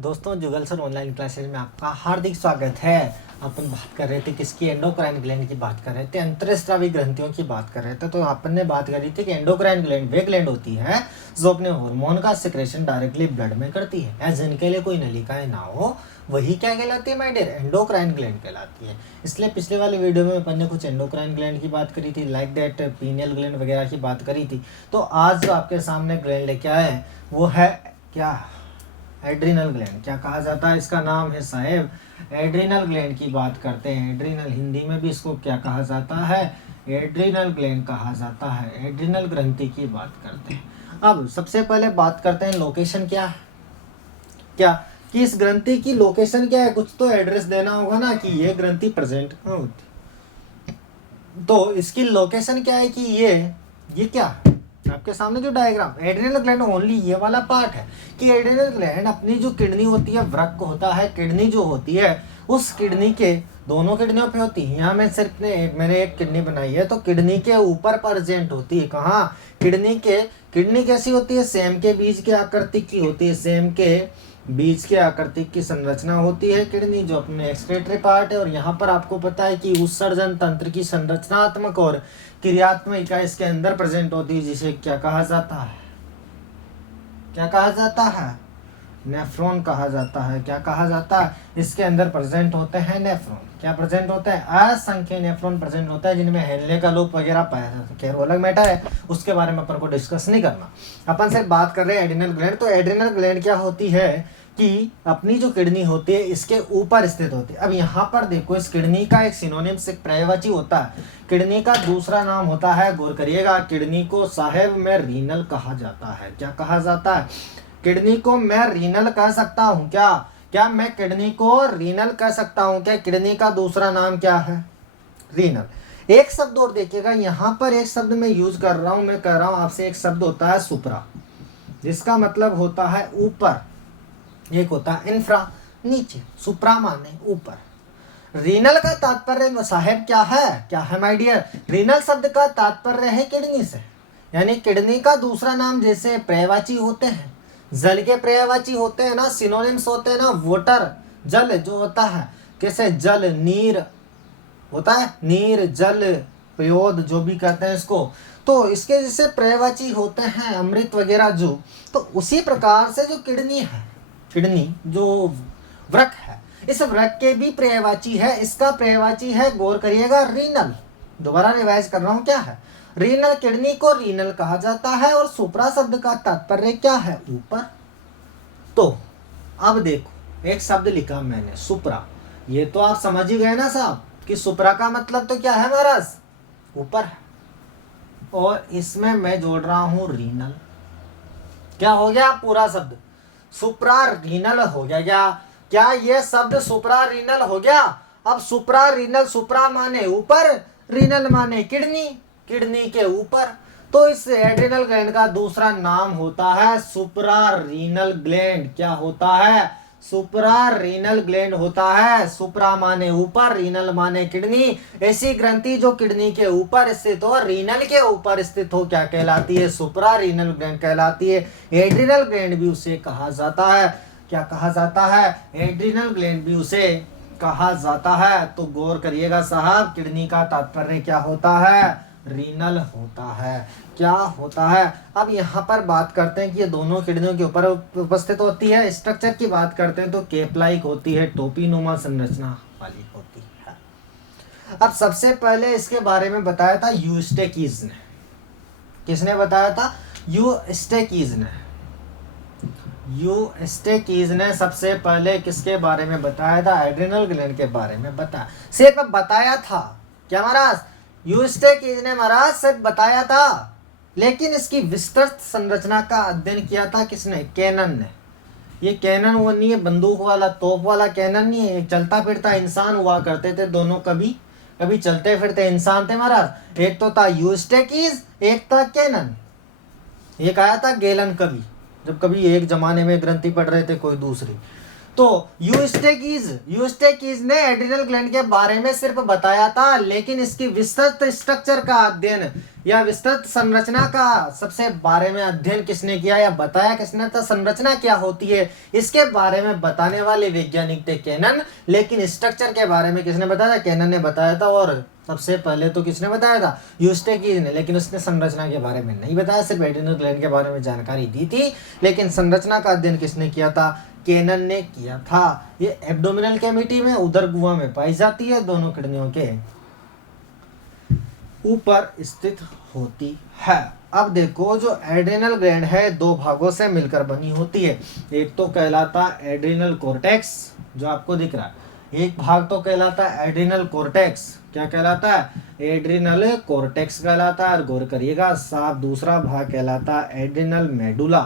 दोस्तों जुगल sir online classes में आपका हार्दिक स्वागत है। अपन बात कर रहे थे किसकी, एंडोक्राइन ग्लैंड की बात कर रहे थे, अंतरस्रावी ग्रंथियों की बात कर रहे थे। तो अपन ने बात करी थी कि एंडोक्राइन ग्लैंड वे ग्लैंड होती है जो अपने हार्मोन का सिक्रेशन डायरेक्टली ब्लड में करती है, या जिनके लिए कोई नलिकाएं ना हो वही क्या कहलाती है माय डियर, एंडोक्राइन ग्लैंड कहलाती है। इसलिए पिछले वाले वीडियो में अपन ने कुछ एंडोक्राइन ग्लैंड की बात करी थी, लाइक दैट पीनियल ग्लैंड वगैरह की बात करी थी। तो आज जो आपके सामने ग्लैंड लेके आए हैं वो है क्या, एड्रिनल ग्लैंड। क्या कहा जाता है, इसका नाम है साहेब एड्रिनल ग्लैंड की बात करते हैं। एड्रिनल हिंदी में भी इसको क्या कहा जाता है, एड्रिनल ग्लैंड कहा जाता है। एड्रिनल ग्रंथि की बात करते हैं। अब सबसे पहले बात करते हैं लोकेशन क्या है, क्या कि इस ग्रंथि की लोकेशन क्या है। कुछ तो एड्रेस देना होगा ना कि ये ग्रंथि प्रेजेंट कहाँ होती। तो इसकी लोकेशन क्या है कि ये क्या आपके सामने जो डायग्राम, एड्रिनल ग्लैंड ओनली ये वाला पार्ट है कि एड्रिनल ग्लैंड अपनी जो किडनी होती है, वृक्क होता है, किडनी जो होती है उस किडनी के दोनों किडनियों पे होती है। यहाँ में सिर्फ मैंने एक किडनी बनाई है तो किडनी के ऊपर प्रेजेंट होती है। कहाँ, किडनी कैसी होती है, सेम के बीज के आकृति की होती है, सेम के बीज के आकृति की संरचना होती है किडनी, जो अपने एक्सक्रीटरी पार्ट है। और यहाँ पर आपको पता है कि उत्सर्जन तंत्र की संरचनात्मक और क्रियात्मक इकाई इसके अंदर प्रेजेंट होती है, जिसे क्या कहा जाता है, क्या कहा जाता है, नेफ्रॉन कहा जाता है। क्या कहा जाता है, इसके अंदर प्रेजेंट होते हैं नेफ्रॉन। क्या प्रेजेंट होता है, असंख्य नेफ्रॉन प्रेजेंट होता है, जिनमें हेनले का लूप वगैरह पाया जाता है। खैर वो अलग मैटर है, उसके बारे में अपन को डिस्कस नहीं करना। अपन सिर्फ बात कर रहे हैं एड्रिनल ग्लैंड। तो एड्रिनल ग्लैंड क्या होती है कि अपनी जो किडनी होती है इसके ऊपर स्थित होती है। अब यहाँ पर देखो, इस किडनी का एक सिनोनिम्स, एक पर्यायवाची होता है। किडनी का दूसरा नाम होता है, गौर करिएगा, किडनी को साहेब में रीनल कहा जाता है। क्या कहा जाता है, किडनी को मैं रीनल कह सकता हूँ। क्या मैं किडनी को रीनल कह सकता हूँ क्या, किडनी का दूसरा नाम क्या है, रीनल। एक शब्द और देखिएगा, यहाँ पर एक शब्द मैं यूज कर रहा हूँ, मैं कह रहा हूँ आपसे, एक शब्द होता है सुप्रा, जिसका मतलब होता है ऊपर, एक होता है इंफ्रा, नीचे। सुप्रा माने ऊपर। रीनल का तात्पर्य साहेब क्या है माय डियर, रीनल शब्द का तात्पर्य है किडनी से। यानी किडनी का दूसरा नाम, जैसे पर्यायवाची होते हैं, जल के पर्यायवाची होते हैं ना, सिनोनिम्स होते हैं ना, वाटर, जल जो होता है, कैसे जल, नीर होता है, नीर, जल, पयोद जो भी कहते हैं इसको। तो इसके जैसे पर्यायवाची होते हैं अमृत वगैरह जो, तो उसी प्रकार से जो किडनी जो वृक्क है, इस वृक्क के भी पर्यायवाची है। इसका पर्यायवाची है, गौर करिएगा, रीनल। दोबारा रिवाइज कर रहा हूं, क्या है, रीनल। किडनी को रीनल कहा जाता है और सुप्रा शब्द का तात्पर्य क्या है, ऊपर। तो अब देखो, एक शब्द लिखा मैंने सुप्रा, ये तो आप समझ ही गए ना साहब कि सुप्रा का मतलब तो क्या है महाराज, ऊपर है। और इसमें मैं जोड़ रहा हूं रीनल। क्या हो गया, पूरा शब्द सुप्रा रीनल हो गया। क्या ये शब्द सुप्रा रीनल हो गया। अब सुप्रा रीनल, सुप्रा माने ऊपर, रीनल माने किडनी, किडनी के ऊपर। तो इस एड्रिनल ग्लैंड का दूसरा नाम होता है सुप्रा रीनल ग्लैंड। क्या होता है, सुप्रा रीनल ग्लैंड होता है। सुप्रा माने ऊपर, रीनल माने किडनी। ऐसी ग्रंथि जो किडनी के ऊपर स्थित हो, रीनल के ऊपर स्थित हो, क्या कहलाती है, सुप्रा रीनल ग्लैंड कहलाती है। एड्रिनल ग्लैंड भी उसे कहा जाता है। क्या कहा जाता है, एड्रिनल ग्लैंड भी उसे कहा जाता है। तो गौर करिएगा साहब, किडनी का तात्पर्य क्या होता है, रीनल होता है। क्या होता है। अब यहाँ पर बात करते हैं कि ये दोनों किडनियों के ऊपर उपस्थित होती है। स्ट्रक्चर की बात करते हैं तो केप लाइक होती है, टोपीनुमा संरचना वाली होती है। अब सबसे पहले इसके बारे में बताया था यूस्टेकीज ने। किसने बताया था, यूस्टेकीज ने। यूस्टेकीज ने सबसे पहले किसके बारे में बताया था, एड्रिनल ग्लैंड के बारे में बताया। सिर्फ बताया था क्या महाराज, यूस्टेकीज ने महाराज सिर्फ बताया था, लेकिन इसकी विस्तृत संरचना का अध्ययन किया था किसने, कैनन ने। ये कैनन वो नहीं है बंदूक वाला, तोप वाला कैनन नहीं है, एक चलता फिरता इंसान हुआ करते थे दोनों, कभी चलते फिरते इंसान थे महाराज। एक तो था यूस्टेकीज, एक था कैनन। एक आया था गैलन, जब कभी एक जमाने में ग्रंथि पढ़ रहे थे कोई दूसरी, तो यूस्टेकीज ने एड्रिनल ग्लैंड के बारे में सिर्फ बताया था, लेकिन इसकी विस्तृत स्ट्रक्चर का अध्ययन या विस्तृत संरचना का सबसे बारे में अध्ययन किसने किया या बताया किसने था, संरचना क्या होती है इसके बारे में बताने वाले वैज्ञानिक थे कैनन। लेकिन स्ट्रक्चर के बारे में किसने बताया था, कैनन ने बताया था। और सबसे पहले तो किसने बताया था, यूस्टेकीज ने, लेकिन उसने संरचना के बारे में नहीं बताया, सिर्फ एड्रिनल ग्लैंड के बारे में जानकारी दी थी। लेकिन संरचना का अध्ययन किसने किया था, कैनन ने किया था। ये एब्डोमिनल कैविटी में उदर गुहा में पाई जाती है, दोनों किडनियों के ऊपर स्थित होती है। अब देखो जो एड्रिनल ग्लैंड है दो भागों से मिलकर बनी होती है। एक तो कहलाता एड्रिनल कॉर्टेक्स जो आपको दिख रहा है, एक भाग तो कहलाता है एड्रिनल कॉर्टेक्स। क्या कहलाता है, एड्रिनल कॉर्टेक्स कहलाता है। और गौर करिएगा साफ, दूसरा भाग कहलाता है एड्रिनल मेडुला।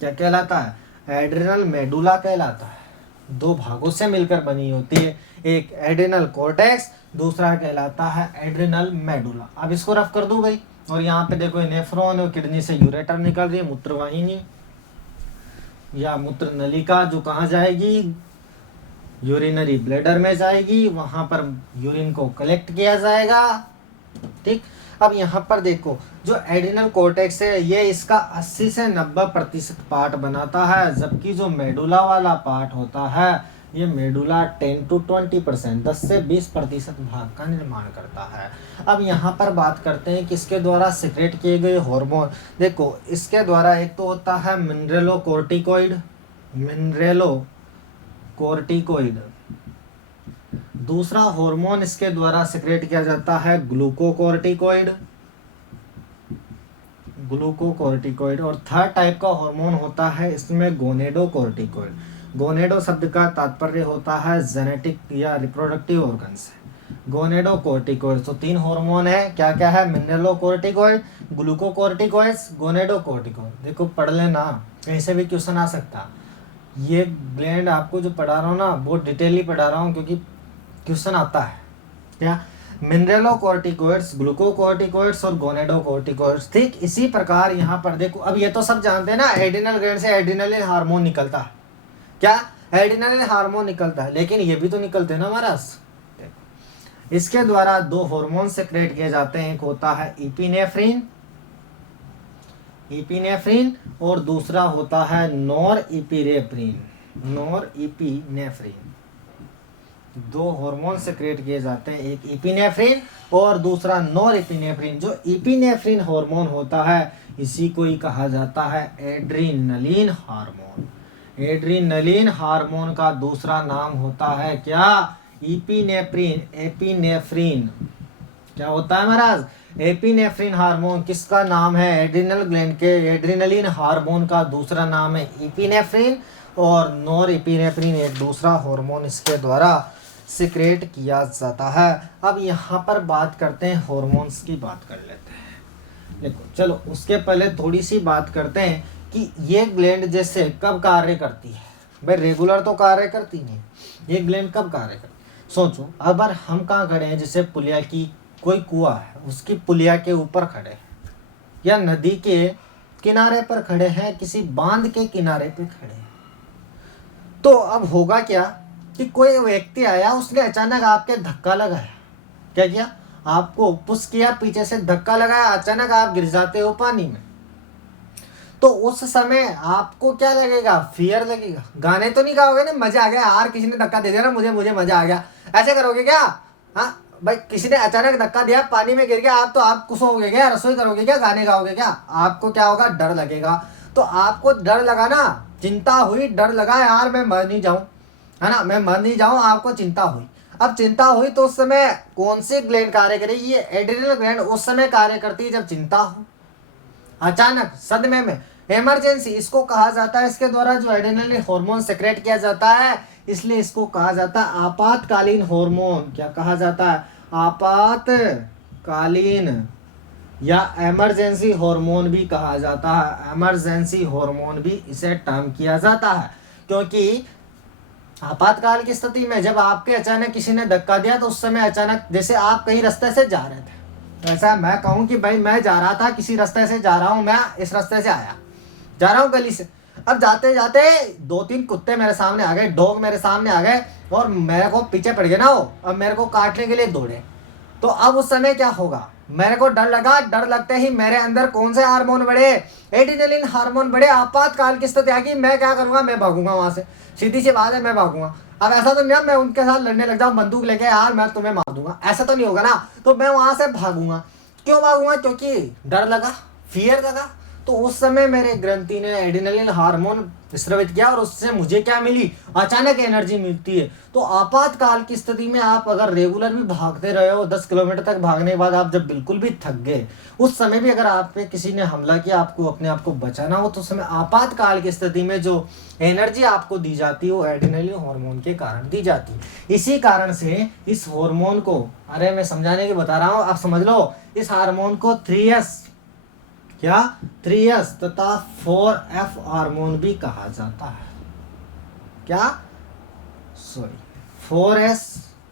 क्या कहलाता है, एड्रिनल मेडुला कहलाता है। दो भागों से मिलकर बनी होती है, एक एड्रिनल कॉर्टेक्स, दूसरा कहलाता है एड्रिनल मेडुला। अब इसको रफ कर दूं भाई। और यहाँ पे देखो नेफ्रॉन और किडनी से यूरेटर निकल रही है, मूत्रवाहिनी या मूत्र नलिका, जो कहाँ जाएगी, यूरिनरी ब्लैडर में जाएगी, वहां पर यूरिन को कलेक्ट किया जाएगा। ठीक, अब यहाँ पर देखो जो एड्रिनल कॉर्टेक्स है ये इसका 80 से 90% पार्ट बनाता है, जबकि जो मेडुला वाला पार्ट होता है ये मेडुला 10 to 20%, 10 से 20% भाग का निर्माण करता है। अब यहाँ पर बात करते हैं किसके द्वारा सिक्रेट किए गए हार्मोन। देखो इसके द्वारा एक तो होता है मिनरेलोकॉर्टिकॉइड, मिनरेलोकॉर्टिकॉइड। दूसरा हार्मोन इसके द्वारा सिक्रेट किया जाता है ग्लूकोकॉर्टिकॉइड, ग्लूकोकॉर्टिकॉइड। और थर्ड टाइप का हार्मोन होता है इसमें गोनेडोकॉर्टिकॉइड। गोनेडो शब्द का तात्पर्य होता है जेनेटिक या रिप्रोडक्टिव ऑर्गन से। गोनेडोकॉर्टिकॉइड। तो तीन हार्मोन है, क्या क्या है, मिनरेलोकॉर्टिकॉइड, ग्लूकोकॉर्टिकॉइड्स, गोनेडोकॉर्टिकॉइड। देखो पढ़ लेना, कहीं से भी क्वेश्चन आ सकता। ये ग्लैंड आपको जो पढ़ा रहा हूँ ना बहुत डिटेल ही पढ़ा रहा हूँ क्योंकि क्वेश्चन आता है। क्या, मिनरेलोकॉर्टिकॉइड्स, ग्लूकोकॉर्टिकॉइड्स और गोनेडोकॉर्टिकॉइड्स। ठीक इसी प्रकार यहाँ पर देखो, अब ये तो सब जानते हैं ना, एड्रिनल ग्लैंड से एड्रिनलिन हार्मोन निकलता है। क्या, एड्रिनलिन हार्मोन निकलता है, लेकिन ये भी तो निकलते हैं ना हमारा। इसके द्वारा दो हार्मोन सिक्रेट किए जाते हैं, एक होता है इपिनेफ्रिन, इपिनेफ्रिन, और दूसरा होता है नॉरएपिनेफ्रिन, नॉरएपिनेफ्रिन। दो हार्मोन सिक्रेट किए जाते हैं, एक इपिनेफ्रिन और दूसरा नॉरएपिनेफ्रिन। जो इपिनेफ्रिन हार्मोन होता है इसी को ही कहा जाता है एड्रिनलिन हार्मोन। एड्रिनलिन हार्मोन का दूसरा नाम होता है क्या, इपिनेफ्रिन, एपिनेफ्रिन। क्या होता है महाराज, एपिनेफ्रिन हार्मोन किसका नाम है, एड्रिनल ग्लैंड के एड्रिनलिन हार्मोन का दूसरा नाम है इपिनेफ्रिन, और नॉरएपिनेफ्रिन एक दूसरा हार्मोन इसके द्वारा सिक्रेट किया जाता है। अब यहाँ पर बात करते हैं हार्मोन्स की, बात कर लेते हैं। देखो चलो उसके पहले थोड़ी सी बात करते हैं कि ये ग्लैंड जैसे कब कार्य करती है। भाई रेगुलर तो कार्य करती नहीं, ये ग्लैंड कब कार्य करती। सोचो अगर हम कहाँ खड़े हैं, जैसे पुलिया की कोई कुआं है उसकी पुलिया के ऊपर खड़े हैं, या नदी के किनारे पर खड़े हैं, किसी बांध के किनारे पे खड़े हैं, तो अब होगा क्या कि कोई व्यक्ति आया, उसने अचानक आपके धक्का लगाया। क्या किया, आपको पुश किया, पीछे से धक्का लगाया, अचानक आप गिर जाते हो पानी में। तो उस समय आपको क्या लगेगा, फियर लगेगा। गाने तो नहीं गाओगे ना, मजा आ गया यार, किसी ने धक्का दे दिया ना, मुझे मजा आ गया, ऐसे करोगे क्या। हाँ भाई, किसी ने अचानक धक्का दिया, पानी में गिर गया, आप कुछ होगे क्या, रसोई करोगे क्या, गाने गाओगे क्या, आपको क्या होगा, डर लगेगा। तो आपको डर लगा ना, चिंता हुई, डर लगा यार मैं मर नहीं जाऊं, है ना, मैं मर नहीं जाऊं, आपको चिंता हुई। अब चिंता हुई तो उस समय कौन सी ग्लैंड कार्य करेगी, ये एड्रिनल ग्लैंड उस समय कार्य करती है जब चिंता हो, अचानक सदमे में, इमरजेंसी इसको कहा जाता है। इसके द्वारा जो एड्रिनल हार्मोन सेक्रेट किया जाता है, इसलिए इसको कहा जाता है आपातकालीन हार्मोन। क्या कहा जाता है, आपातकालीन या इमरजेंसी हार्मोन भी कहा जाता है। इमरजेंसी हार्मोन भी इसे टर्म किया जाता है, क्योंकि आपातकाल की स्थिति में जब आपके अचानक किसी ने धक्का दिया, तो उस समय अचानक जैसे आप कहीं रास्ते से जा रहे थे, ऐसा मैं कहूँ कि भाई मैं जा रहा था, किसी रास्ते से जा रहा हूँ, मैं इस रास्ते से आया, जा रहा हूँ गली से, अब जाते जाते 2-3 कुत्ते मेरे सामने आ गए, डॉग मेरे सामने आ गए और मेरे को पीछे पड़ गए ना वो, अब मेरे को काटने के लिए दौड़े। तो अब उस समय क्या होगा, मेरे को डर लगा, डर लगते ही मेरे अंदर कौन से हार्मोन बढ़े, एड्रेनलिन हार्मोन बढ़े, आपातकाल की स्थिति आ गई। मैं क्या करूंगा, मैं भागूंगा वहां से, सीधी सी बात है, मैं भागूंगा। अब ऐसा तो नहीं मैं उनके साथ लड़ने लग जाऊं बंदूक लेके, यार मैं तुम्हें मार दूंगा, ऐसा तो नहीं होगा ना। तो मैं वहां से भागूंगा। क्यों भागूंगा, क्योंकि डर लगा, फियर लगा। तो उस समय मेरे ग्रंथि ने एड्रेनलिन हार्मोन स्रावित किया और उससे मुझे क्या मिली, अचानक एनर्जी मिलती है। तो आपातकाल की स्थिति में आप अगर रेगुलर भी भागते रहे हो, 10 किलोमीटर तक भागने के बाद आप जब बिल्कुल भी थक गए, उस समय भी अगर आप पे किसी ने हमला किया, आपको अपने आप को बचाना हो, तो उस समय आपातकाल की स्थिति में जो एनर्जी आपको दी जाती है वो एड्रेनलिन हार्मोन के कारण दी जाती है। इसी कारण से इस हार्मोन को, अरे मैं समझाने की बता रहा हूँ, आप समझ लो, इस हार्मोन को 3S क्या 3S तथा 4F हार्मोन भी कहा जाता है। क्या 4S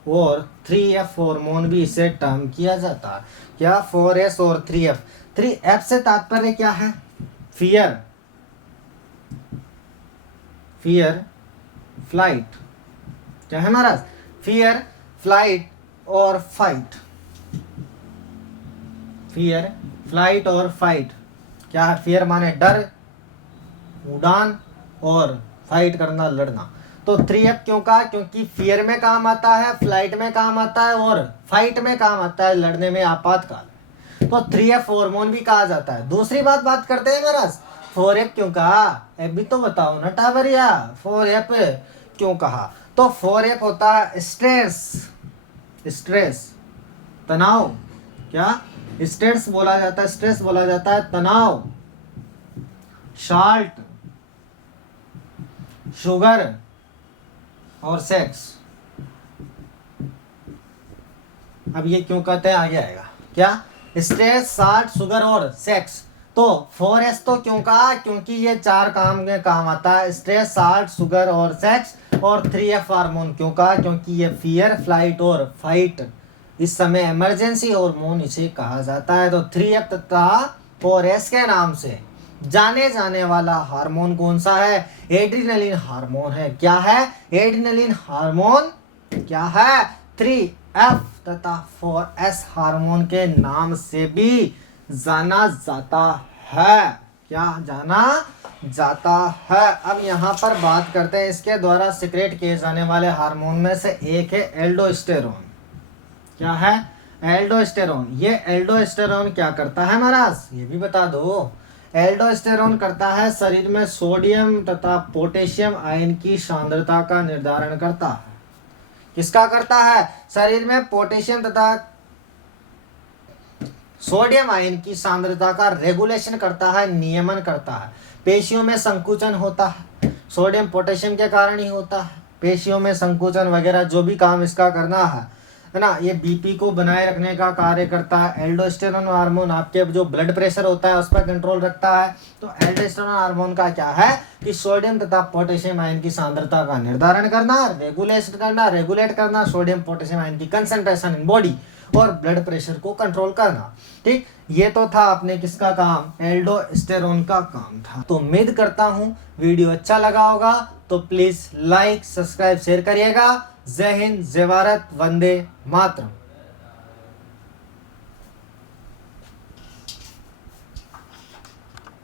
और 3F हार्मोन भी इसे टर्म किया जाता है। क्या 4S और 3F। 3F से तात्पर्य क्या है, फियर, फ्लाइट, क्या है महाराज, फियर, फ्लाइट और फाइट। फियर, फ्लाइट और फाइट क्या है, फियर माने डर, उड़ान, और फाइट करना, लड़ना। तो 3F क्यों कहा, क्योंकि फियर में काम आता है, फ्लाइट में काम आता है और फाइट में काम आता है, लड़ने में, आपातकाल। तो 3F हार्मोन भी कहा जाता है। दूसरी बात करते हैं महाराज, 4F क्यों कहा, अभी तो बताओ ना टावरिया, 4F क्यों कहा। तो 4F होता है स्ट्रेस, तनाव, क्या स्ट्रेस बोला जाता है, स्ट्रेस बोला जाता है तनाव, साल्ट, शुगर और सेक्स। अब ये क्यों कहते हैं, आगे आएगा। क्या स्ट्रेस, साल्ट, शुगर और सेक्स। तो 4S तो क्यों कहा, क्योंकि ये 4 काम में काम आता है, स्ट्रेस, साल्ट, शुगर और सेक्स। और 3F हार्मोन क्यों कहा, क्योंकि ये फियर, फ्लाइट और फाइट, इस समय इमरजेंसी हार्मोन इसे कहा जाता है। तो 3F तथा 4S के नाम से जाने जाने वाला हार्मोन कौन सा है, एड्रेनलिन हार्मोन है। क्या है, एड्रेनलिन हार्मोन क्या है, 3F तथा 4S हार्मोन के नाम से भी जाना जाता है। क्या जाना जाता है। अब यहाँ पर बात करते हैं इसके द्वारा सिक्रेट किए जाने वाले हार्मोन में से एक है एल्डोस्टेरोन। क्या है, एल्डोस्टेरोन। ये एल्डोस्टेरोन क्या करता है महाराज, ये भी बता दो। एल्डोस्टेरोन करता है शरीर में सोडियम तथा पोटेशियम आयन की सांद्रता का निर्धारण करता है। किसका करता है, शरीर में पोटेशियम तथा सोडियम आयन की सांद्रता का रेगुलेशन करता है, नियमन करता है। पेशियों में संकुचन होता है, सोडियम पोटेशियम के कारण ही होता है। पेशियों में संकुचन वगैरह जो भी काम इसका करना है ना, ये बीपी को बनाए रखने का कार्य करता है। एल्डोस्टेरोन हार्मोन आपके जो ब्लड प्रेशर होता है उस पर कंट्रोल रखता है। तो एल्डोस्टेरोन हार्मोन का क्या है कि सोडियम तथा पोटेशियम आयन की सांद्रता का निर्धारण करना, रेगुलेट करना सोडियम पोटेशियम आयन की कंसंट्रेशन इन बॉडी और ब्लड प्रेशर को कंट्रोल करना। ठीक, ये तो था अपने किसका काम, एल्डोस्टेरोन का काम था। तो उम्मीद करता हूँ वीडियो अच्छा लगा होगा, तो प्लीज लाइक, सब्सक्राइब, शेयर करिएगा। जय हिंद, जय भारत, वंदे मातरम।